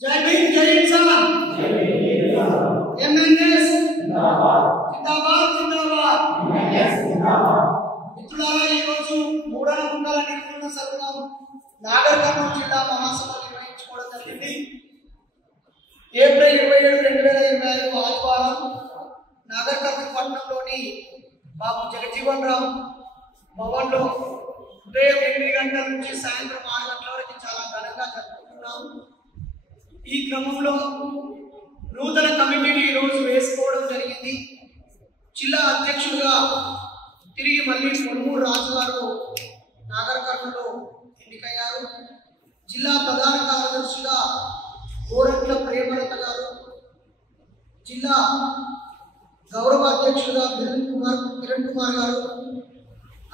जय भीम जय इंसान एमएनएस जिंदाबाद जिंदाबाद जिंदाबाद एमएनएस जिंदाबाद మిత్రులారా ఈ రోజు మూఢనమ్మకాల నిర్మూలన సంఘం నాగర్ కర్నూలు జిల్లా మహాసభ నిర్వహించుకోవడం జరిగింది. ఏప్రిల్ 27, 2025 ఆదివారం నాగర్ కర్నూలు పట్టణంలోని బాబు జగజీవన్ రామ్ భవన్లో ఉదయం 8 గంటల నుంచి సాయంత్రం 6 గంటల వరకు చాలా ఘనంగా జరుపుకుంటున్నాము. ఈ క్రమంలో నూతన కమిటీని ఈరోజు వేసుకోవడం జరిగింది. జిల్లా అధ్యక్షుడిగా తిరిగి మళ్ళీ పొన్మూరు రాజు గారు నాగర్ కర్నూలులో ఎన్నికయ్యారు. జిల్లా ప్రధాన కార్యదర్శిగా గోరంట్ల ప్రేమలత గారు, జిల్లా గౌరవ అధ్యక్షుడిగా కిరణ్ కుమార్ గారు,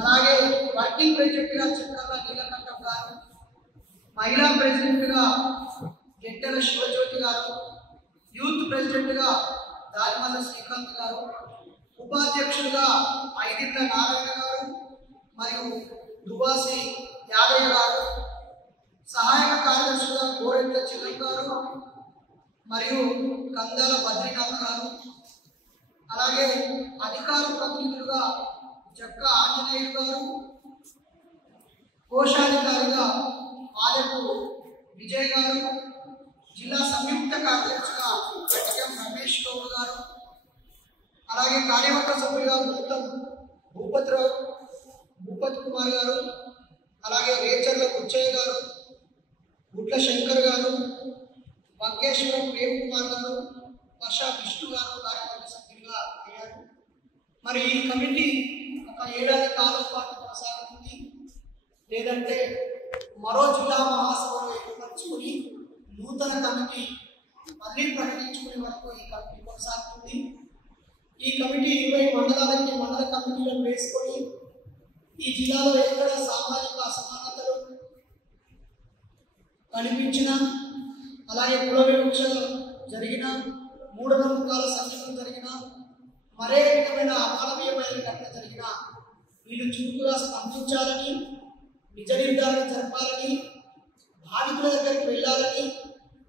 అలాగే వర్కింగ్ ప్రెసిడెంట్గా చిక్కర్ల నీలకంఠం గారు, మహిళా ప్రెసిడెంట్గా గెంటెల శివజ్యోతి గారు, యూత్ ప్రెసిడెంట్గా దారిమల్ల శ్రీకాంత్ గారు, ఉపాధ్యక్షుడిగా ఐదింట్ల నారాయణ గారు మరియు దుబాసి యాదయ్య గారు, సహాయక కార్యదర్శిగా గోరెంట్ల చిల్లం గారు మరియు కందాల బద్రీనాథ్ గారు, అలాగే అధికార ప్రతినిధులుగా జక్క ఆంజనేయులు గారు, కోశాధికారిగా ఆలపు విజయ్ గారు, జిల్లా సంయుక్త కార్యదర్శిగా కటకం రమేష్ గౌడ్ గారు, అలాగే కార్యవర్గ సభ్యులుగా మొత్తం భూపత్ కుమార్ గారు, అలాగే రేచర్ల కుచ్చయ్య గారు, గుట్ల శంకర్ గారు, వంకేశ్వరం ప్రేమ్ కుమార్ గారు, వర్ష విష్ణు గారు కార్యవర్గ సభ్యులుగా అయ్యారు. మరి ఈ కమిటీ ఒక 7 ఏళ్ల కాలం పాటు కొనసాగుతుంది, లేదంటే మరో జిల్లా మహాసభలో ఏర్పరచుకుని నూతన కమిటీ మళ్ళీ ప్రకటించుకునే వరకు ఈ కమిటీ కొనసాగుతుంది. ఈ కమిటీ 20 మండలాలకి మండల కమిటీలను వేసుకొని ఈ జిల్లాలో ఎక్కడ సామాజిక అసమానతలు కనిపించినా, అలాగే కుల వివక్ష జరిగిన, మూఢనమ్మకాల సంఘటన జరిగిన, మరే విధమైన అమానవీయమైన ఘటన జరిగినా వీళ్ళు చురుకుగా స్పందించాలని, నిజ నిర్ధారణ జరపాలని, బాధితుల దగ్గరికి వెళ్ళాలని,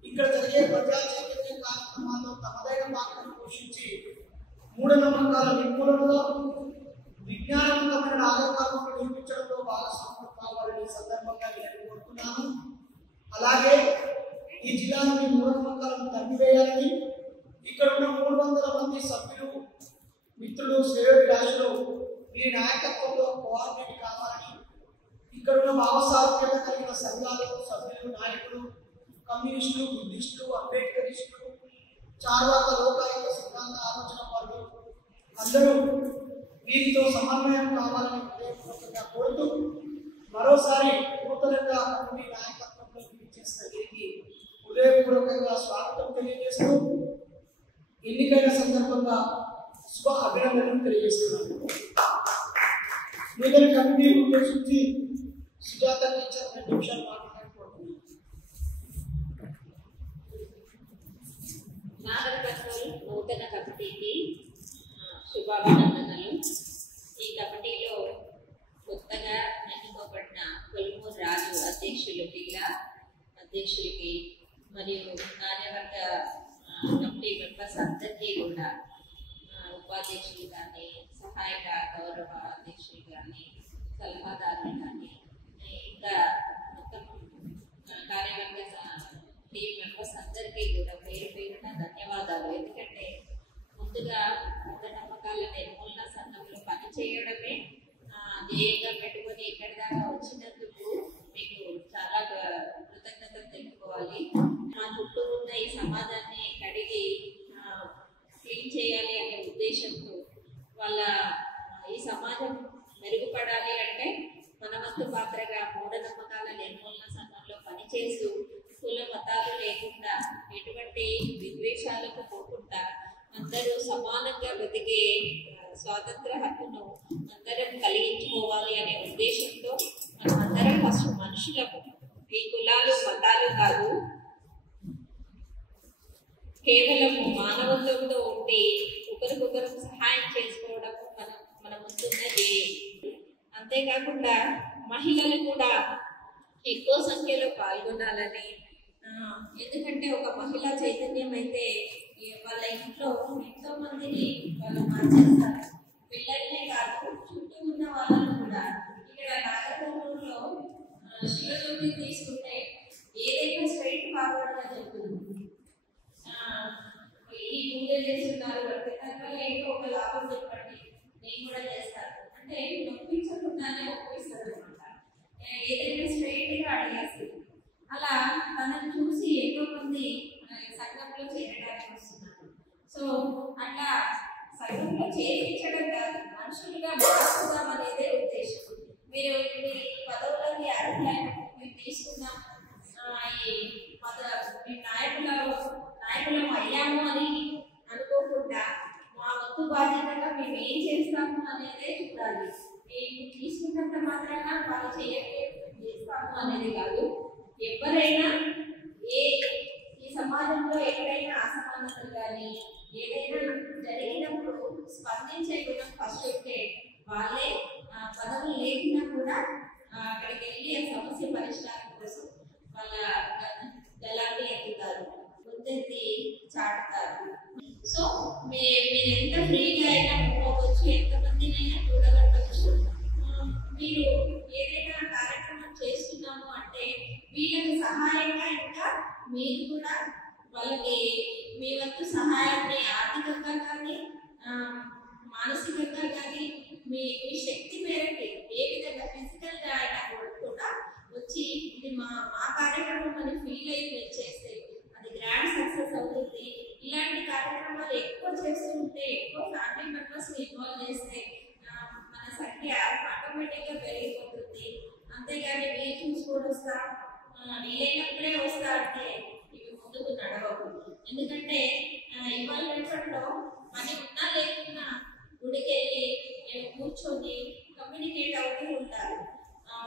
ఇక్కడ జరిగే ప్రజా చైతన్య కార్యక్రమాల్లో తమదైన పాత్రను పోషించి మూఢనమ్మకాల నిర్మూలనలో విజ్ఞానవంతమైన ఆధారాలను నిర్మించడంలో భాగస్వామ్యం కావాలని సందర్భంగా నేను కోరుతున్నాను. అలాగే ఈ జిల్లాలోని మూఢనమ్మకాలను తగ్గివేయాలని, ఇక్కడ ఉన్న 300 మంది సభ్యులు, మిత్రులు, శ్రేయోభిలాషులు మీ నాయకత్వంలో కోఆర్డినేట్ కావాలని, ఇక్కడ ఉన్న భావసారూప్యత కలిగిన సంఘాలు, సభ్యులు, నాయకులు, కమ్యూనిస్టులు, బుద్ధిస్టులు, అంబేద్కరిస్టులు, చార్వాక లోకాయుత సిద్ధాంత ఆలోచన పరులు అందరూ వీరితో సమన్వయం కావాలని హృదయపూర్వకంగా కోరుతూ, మరోసారి నూతనంగా కమిటీ నాయకత్వంలో చేసిన వీరికి హృదయపూర్వకంగా స్వాగతం తెలియజేస్తూ ఎన్నికైన సందర్భంగా శుభ అభినందనలు తెలియజేస్తున్నాను. నూతన కమిటీ ఉద్దేశించి సుజాత టీచర్ 2 నిమిషాలు మాట్లాడుకుంటున్నాను. నాగర్ కర్నూలు నూతన కమిటీకి శుభాభినందనలు. ఈ కమిటీలో కొత్తగా ఎన్నుకోబడిన పొన్మూరు రాజు అధ్యక్షులు, జిల్లా అధ్యక్షులకి మరియు కార్యవర్గ కమిటీ మెంబర్స్ అందరికీ కూడా, ఉపాధ్యక్షులు కానీ, సహాయక గౌరవ అధ్యక్షులు కానీ, సలహాదారులు కానీ, ఇంకా మొత్తం కార్యవర్గ టీం మెంబర్స్ అందరికీ కూడా పేరు పేరున ధన్యవాదాలు. ఎందుకంటే ముందుగా మూఢనమ్మకాల నిర్మూలన సంఘంలో పనిచేయడమే ధ్యేయంగా పెట్టుకొని ఇక్కడి దాకా వచ్చినందుకు మీకు చాలా కృతజ్ఞతలు తెలుపుకోవాలి. మా చుట్టూ ఉన్న ఈ సమాజాన్ని కడిగి క్లీన్ చేయాలి అనే ఉద్దేశంతో వాళ్ళ ఈ సమాజం మెరుగుపడాలి అంటే మన వంతు పాత్రగా మూఢనమ్మకాల నిర్మూలన సంఘంలో పనిచేస్తూ కుల మతాలు లేకుండా, ఎటువంటి విద్వేషాలకు పోకుండా అందరూ సమానంగా బ్రతికే స్వాతంత్ర హక్కును అందరం కలిగించుకోవాలి అనే ఉద్దేశంతో మనం అందరం ఫస్ట్ మనుషులకు, ఈ కులాలు మతాలు కాదు, కేవలం మానవత్వంతో ఉండి ఒకరికొకరు సహాయం చేసుకోవడం మన ముందున్న ధ్యేయం. అంతేకాకుండా మహిళలు కూడా ఎక్కువ సంఖ్యలో పాల్గొనాలని ఎందుకంటే ఒక మహిళా చైతన్యం అయితే వాళ్ళ ఇంట్లో ఎంతో మందిని వాళ్ళు మార్చేస్తారు. పిల్లల్నే కాదు, చుట్టూ ఉన్న వాళ్ళని కూడా. ఇక్కడ నాగర్కర్నూలులో శివజ్యోతి తీసుకుంటే ఏదైనా స్ట్రైట్ ఫార్వర్డ్ గా చెప్తుంది. ఈ పూజ చేస్తున్నారు దానివల్ల ఏంటో ఒక లాభం చెప్పండి, నేను కూడా చేస్తాను అంటే నొప్పించకుండానే ఒప్పిస్తారు అనమాట. ఏదైనా స్ట్రైట్ గా అడిగేస్తుంది. అలా తనను చూసి ఎంతో మంది సంఘంలో చేరడానికి వస్తున్నారు. సో అట్లా సంఘంలో చేర్పించడం కాదు, మనుషులుగా మార్చుదాం అనేదే ఉద్దేశం. మీరు మీ పదవులకి అర్హులైనప్పుడు మేము తీసుకున్నాం, ఈ నాయకులం అయ్యాము అని అనుకోకుండా మా వంతు బాధ్యతగా మేము ఏం చేస్తాము అనేదే చూడాలి. మేము తీసుకున్నంత మాత్రాన వాళ్ళు చేస్తాము అనేది కాదు. ఎవరైనా ఈ సమాజంలో ఎక్కడైనా అసమానతలు కానీ ఏదైనా జరిగినప్పుడు స్పందించే గుణం ఫస్ట్ ఉంటే వాళ్ళే పదవులు లేకున్నా కూడా అక్కడికి వెళ్ళి ఆ సమస్య పరిష్కారం కోసం వాళ్ళ గలాన్ని ఎత్తుతారు, ముందెత్తి చాటుతారు. సో మీరు ఎంత ఫ్రీగా అయినా పోవచ్చు, ఎంతమందినైనా చూడగలవచ్చు. మీరు ఏదైనా కార్యక్రమం చేస్తున్నాము అంటే వీళ్ళకి సహాయంగా ఇంకా మీరు కూడా వాళ్ళకి మీ వంతు సహాయాన్ని ఆర్థికంగా కానీ మానసికంగా కానీ మీ శక్తి మేరకి ఏ విధంగా ఫిజికల్ గా అయినా కూడా వచ్చి ఇది మా కార్యక్రమం అని ఫీల్ అయ్యి మీరు చేస్తే అది గ్రాండ్ సక్సెస్ అవుతుంది. ఇలాంటి కార్యక్రమాలు ఎక్కువ చేస్తూ ఉంటే, ఎక్కువ ఫ్యామిలీ మెంబర్స్ ఇన్వాల్వ్ చేస్తే మన సంఖ్య ఆటోమేటిక్ గా పెరిగిపోతుంది. అంతేగాని మీరు చూసుకొని వస్తా వీలైనప్పుడే వస్తా అంటే ఇవి ముందుకు నడవవు. ఎందుకంటే ఇవాళ రేపట్లో పని ఉన్నా లేకున్నా గుడికి వెళ్ళి కూర్చొని కమ్యూనికేట్ అవుతూ ఉంటారు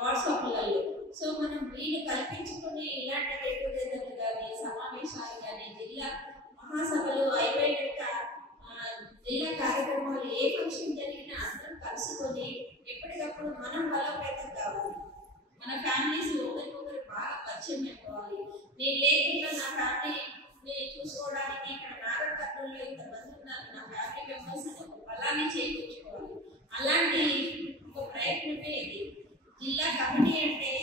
వాట్సాప్లలో. సో మనం వీళ్ళు కల్పించుకుని ఇలాంటి గెట్ టుగెదర్లు కానీ సమావేశాలు కానీ జిల్లా మహాసభలు అయిపోయినాక జిల్లా కార్యక్రమాలు ఏ ఫంక్షన్ జరిగినా అందరం కలుసుకొని ఎప్పటికప్పుడు మనం బలోపేతం కావాలి. మన ఫ్యామిలీస్ ఒకరికొకరు బాగా పరిచయం అయిపోవాలి. నేను లేకుండా నా ఫ్యామిలీని చూసుకోవడానికి ఇక్కడ నాగర్కర్నూలులో ఇంతమంది ఉన్నారు, నా ఫ్యామిలీ మెంబర్స్ అని ఒక బలాన్ని చేయించుకోవాలి. అలాంటి ఒక ప్రయత్నమే ఇది. జిల్లా కమిటీ అంటే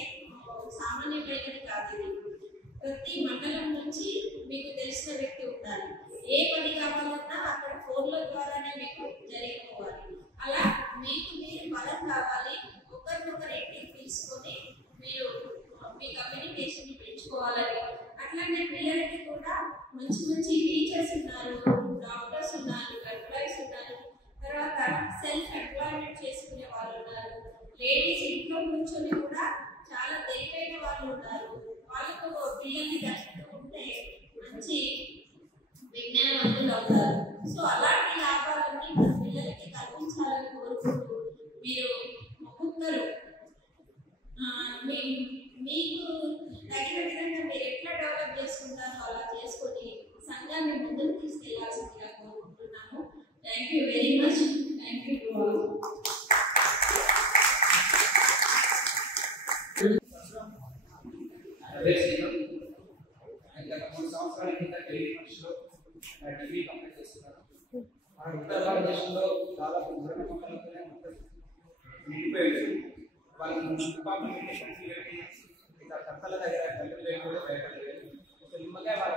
సామాన్యమైనది కాదు. ఇది ప్రతి మండలం నుంచి మీకు తెలిసిన వ్యక్తి ఉండాలి. ఏ పని కావాలన్నా అక్కడ ఫోన్ల ద్వారానే మీకు జరిగిపోవాలి. అలా మీకు మీరు బలం కావాలి. ఒకరినొకరు ఇంటికి తీసుకొని మీరు మీ కమ్యూనికేషన్ పెంచుకోవాలని. అట్లానే పిల్లలకి కూడా మంచి మంచి టీచర్స్ ఉన్నారు, డాక్టర్స్ ఉన్నారు, ఎంప్లాయీస్ ఉన్నారు, తర్వాత సెల్ఫ్ ఎంప్లాయ్మెంట్ చేసుకునే వాళ్ళు ఉన్నారు, లేడీస్ ఇంట్లో కూర్చొని కూడా చాలా తెలివైన వాళ్ళు ఉన్నారు. వాళ్ళకు పిల్లల్ని కలుపుకుంటే మంచి విజ్ఞానవంతులు అవుతారు. సో అలాంటి లాభాలన్నీ మన పిల్లలకి కల్పించాలని కోరుకుంటూ మీరు ఒక్కొక్కరు మీకు తగిన విధంగా మీరు ఎట్లా డెవలప్ చేసుకుంటారో అలా చేసుకొని సంఘాన్ని ముందుకు తీసుకెళ్లాల్సిందిగా కోరుకుంటున్నాము. Thank you very much. Thank you to all. గత 3 సంవత్సరాల కింద టెలిఫోన్స్లో డిగ్రీ కంప్లీట్ చేస్తున్నారు. మన ఉత్తర భారతదేశంలో దాదాపు 2 మొక్కలతోనే మొత్తం నిండిపోయింది. వాళ్ళకి ఇంపార్టెంట్ పెట్టి ఇక కర్తల దగ్గర కళ్ళు వేయడం కూడా భయపడలేదు. ఒక నిమ్మగా వాళ్ళ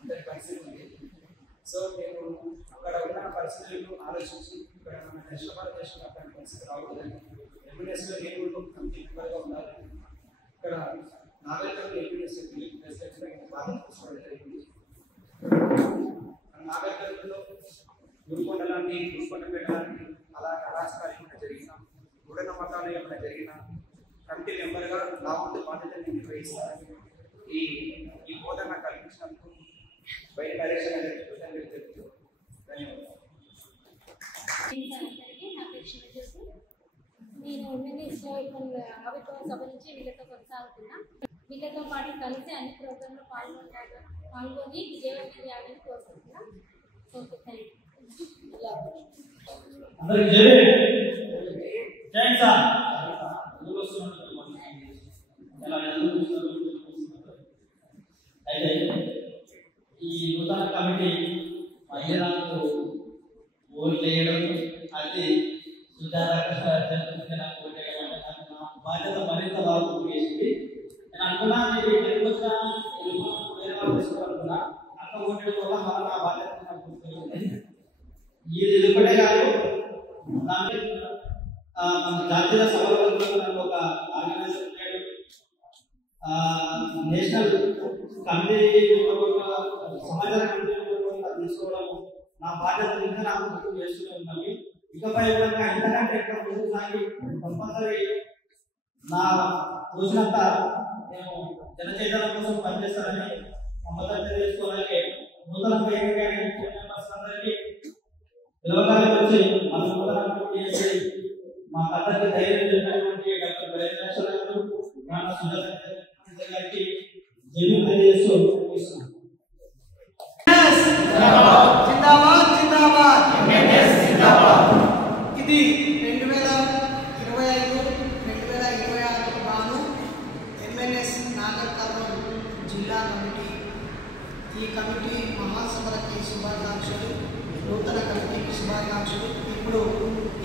అందరి పరిస్థితి ఉంది. సో నేను అక్కడ ఉన్న పరిస్థితులను ఆలోచించి ఇక్కడ మన దక్షిణ భారతదేశంలో అక్కడ పరిస్థితి రాకూడదని ఎంబీఎస్లో నేను మెంబర్గా ఉండాలి. ఇక్కడ నాగరికతలు ఎంబీఎస్ బాగా తీసుకోవడం జరిగింది. నాగరికతలో గురుకొండలాంటి గురుకొండపేటలాంటి అలాంటి అరాచకాలు ఏమైనా జరిగిన మూఢనమ్మకాలు ఏమైనా జరిగిన కమిటీ మెంబర్గా నా వంతు బాధ్యతని నిర్వహిస్తానని ఈ బోధన కల్పించినందుకు బయట డైరెక్షన్ అనేది చెప్తూ ధన్యవాదాలు. నేను మినిస్లో ఆవిర్భావ సభ నుంచి వీళ్ళతో కొనసాగుతున్నా. వీళ్ళతో పాటు కలిసి అన్ని ప్రోగ్రాంలో పాల్గొని విజయవంతం చేయాలని కోరుకుంటున్నా. ఓకే, థ్యాంక్ అయితే ఈ నూతన కమిటీ మహిళలకు ఓట్లు వేయడం అది సుధారంగా జరుగుతుంది. నాకు ఓటు వేయడం అంటే నాకు నా బాధ్యత మరింత బాగా చేసింది. నేను అనుకున్నాను వేరే వాళ్ళు తీసుకోవాలనుకున్నా అక్క ఓటు వల్ల మళ్ళీ నా బాధ్యత నాకు గుర్తుంది. ఇది ఒకటే కాదు, మన జాతీయ సభలో ఒక ఆర్గనైజర్ నేషనల్ కమిటీ సమాచార కమిటీ తీసుకోవడం నా బాధ్యత ఇంకా నాకు గుర్తు చేస్తూనే ఉన్నాను. ఇకపై ఇంతకంటే ఎక్కువ ముందుకు సాగి కంపల్సరీ నా రోజునంతా నేను జనచైతన్యం కోసం పనిచేస్తానని కంపల్సరీ తెలియజేసుకోవాలని నూతనంగా అందరికీ పిలవగానే వచ్చి మన నూతన కమిటీ చేసి మాకు అందరికీ ధైర్యం చెప్పినటువంటి డాక్టర్ బైరేశ్వర గారు మన సుజాత గారికి జైలు తెలియజేస్తూ ముగిస్తున్నాను. జిందాబాద్ జిందాబాద్ జిందాబాద్. ఇది 2025-2026 గాను ఎంఎన్ఎస్ నాగర్ కర్నూలు జిల్లా కమిటీ. ఈ కమిటీ మహాసభలకి శుభాకాంక్షలు, నూతన కమిటీకి శుభాకాంక్షలు. ఇప్పుడు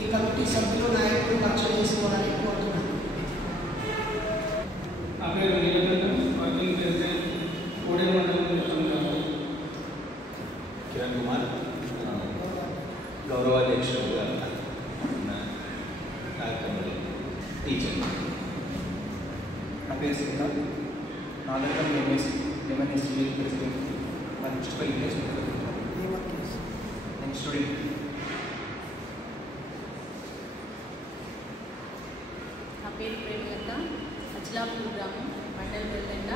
ఈ కమిటీ సభ్యులు నాయకులు పరిచయం చేసుకోవాలని కోరుతున్నాను. కిరణ్ కుమార్, గౌరవాధ్యక్షుడు గారు, టీచర్. నా పేరు సింధ, నాగరికం ఎంఎన్ఎస్ జిల్లా ప్రెసిడెంట్. మరి పుస్తక ఇంగ్లీష్ నేను స్టూడెంట్. నా పేరు ప్రేమలత, అచిలాపూర్ గ్రామం, మండల్ వెల్లండ.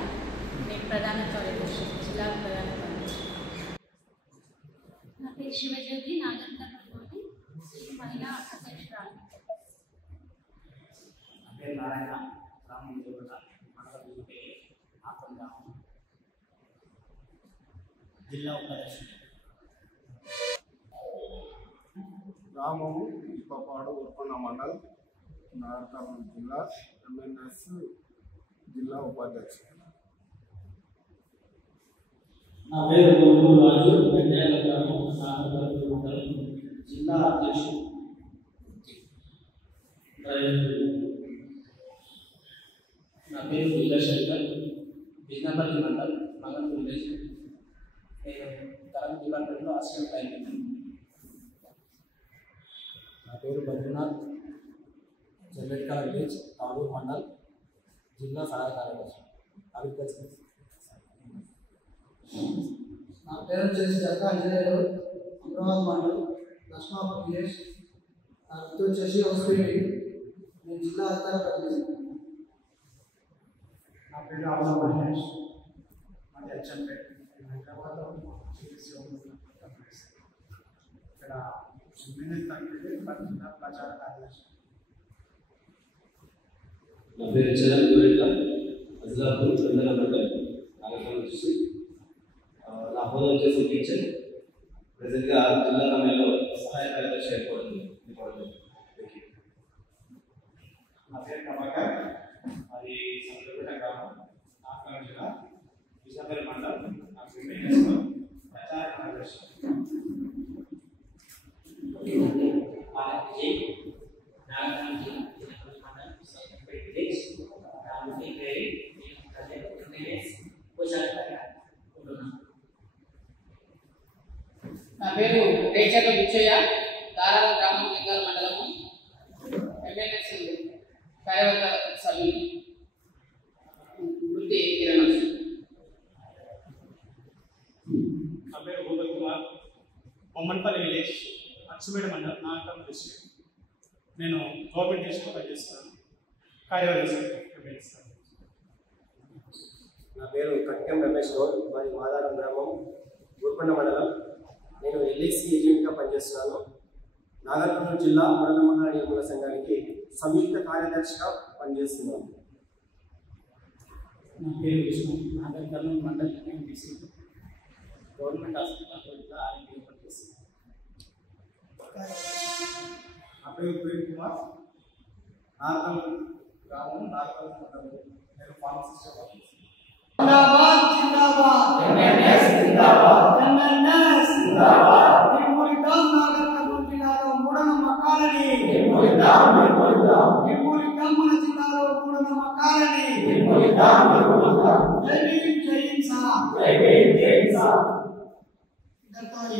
నేను ప్రధాన కార్యదర్శి, జిల్లా ప్రధాన కార్యదర్శి. నా పేరు శివజ్యోతి, నాగర్ కర్నూలు మహిళా అధ్యక్షురాలు. నా పేరు నారాయణ, గ్రామం దేవత, మండలం ఆపం గ్రామం, జిల్లా ఉపాధ్యక్షుడు. గ్రామము ఇప్పపాడు ఉప్పన్న మండల్, నాగర్ జిల్లా, ఎంఎన్ఎస్ జిల్లా ఉపాధ్యక్షుడు. నా పేరు కొనుగోలు రాజు, వెంకయ్య గ్రామం, నాగర్ మండలం, జిల్లా అధ్యక్షుడు. నా పేరు విజయశంకర్, బిజినపల్లి మండల్, మగన్ విలేజ్. నేను కరెంట్ డిపార్ట్మెంట్లో అసిస్టెంట్ అయిపోయాను. నా పేరు బద్రీనాథ్, జంబేద్కర్ విలేజ్, తాడూరు మండల్, జిల్లా సహాయ కార్యదర్శి, అగ్రికల్చర్. నా పేరు వచ్చేసి జగ్గా ఇంజనీర్, అమరావతి మండలం, లక్ష్మాపూర్ విలేజ్. నా వృత్తి వచ్చేసి హౌస్పీడి. నేను జిల్లా అధికారి పనిచేస్తాను. నా పేరు ఆవుల మహేష్, మాది అచ్చంపేట, హైదరాబాద్లో ఇక్కడ ప్రచార కార్యదర్శి. నా పేరు చరణ్ గోరెట్ల, అజిలాపూర్ చందన మండల్, నాగరికం డిస్ట్రిక్ట్. నా హోదా వచ్చేసి టీచర్. ప్రెసెంట్గా జిల్లా కమిటీలో సహాయ కార్యదర్శి అయిపోయింది. నా పేరు ప్రభాకర్, అది సంతపేట గ్రామం, నాగరికం జిల్లా, విజయపల్లి మండలం, నాకు ప్రచార కార్యదర్శి. నా పేరు రేచర్ల బుచ్చయ్య, దారాల గ్రామం, లింగాల మండలము, ఎంఎన్ఎస్ కార్యవర్గ సభ్యులు, వృత్తి కిరణం. నా పేరు గోపాల్ కుమార్, బొమ్మన్పల్లి విలేజ్, అచ్చుమేడ మండలం, నాగరికం డిస్ట్రిక్ట్. నేను గవర్నమెంట్ డిస్ట్రిక్ట్లో పనిచేస్తాను, కార్యవర్గ పనిచేస్తాను. నా పేరు కట్కం రమేష్ గౌడ్, మాది మాదారం గ్రామం, గుర్కొండ మండలం. నేను ఎల్ఐసి ఏజెంట్గా పనిచేస్తున్నాను. నాగర్ కర్నూలు జిల్లా మురళమహా నిర్మూల సంఘానికి సంయుక్త కార్యదర్శిగా పనిచేస్తున్నాను. నా పేరు Vishnu, Nagar Kurnool mandal MPC, government hospital ఆరోగ్య పనిచేస్తున్నాను. నా పేరు ప్రేమ్ కుమార్, నాగరికం గ్రామం, నాగరికం మండలం, నేను ఫార్మసిస్ట్గా పనిచేస్తున్నాను. జిందాబాద్ ఎంఎన్ఎస్ జిందాబాద్ ఎంఎన్ఎస్ జిందాబాద్ నిర్మూలిద్దాం నాగర్ కర్నూలు జిల్లాలో మూఢనమ్మకాలని నిర్మూలిద్దాం మన జిల్లాలో మూఢనమ్మకాలని నిర్మూలిద్దాం జై భీమ్ జై హింస